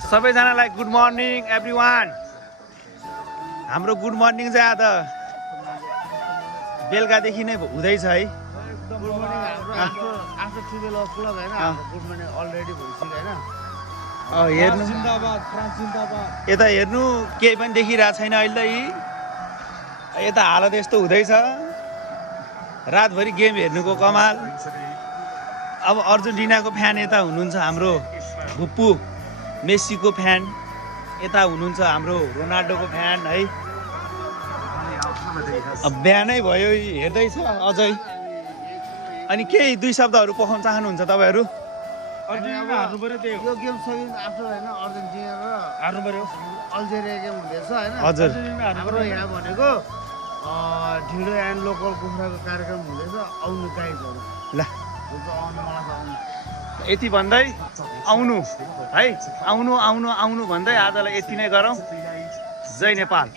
सबैजनालाई good morning everyone. हाम्रो good morning चाहिँ आज बेलुकादेखि नै हुँदैछ है। हेर्नु यता हेर्नु केही पनि देखिरहेको छैन अहिले। यता हालत यस्तो हुँदैछ, रातभरि गेम हेर्नुको कमाल। अब अर्जेन्टिनाको फ्यान यता हुनुहुन्छ हाम्रो भुप्पू, मेस्सीको फ्यान यता हुनुहुन्छ हाम्रो रोनाल्डोको फ्यान है। अब बिहानै भयो हेर्दैछ अझै। अनि केही दुई शब्दहरू पखाउन चाहनुहुन्छ तपाईँहरू? हार्नु पर्यो त्यो यो गेम सकिन्छ आफ्नो हैन। अर्जेन्टिना र हार्नु पर्यो, अल्जेरिया गेम हुँदैछ हैन। हजुर हाम्रो यहाँ भनेको ढिँडो एन्ड लोकल कुखुराको कार्यक्रम हुँदैछ, आउनु गाइजहरू। ल आउनु मलाई आउनु यति भन्दै आउनु है, आउनु आउनु आउनु भन्दै आजलाई यति नै गरौँ। जय नेपाल।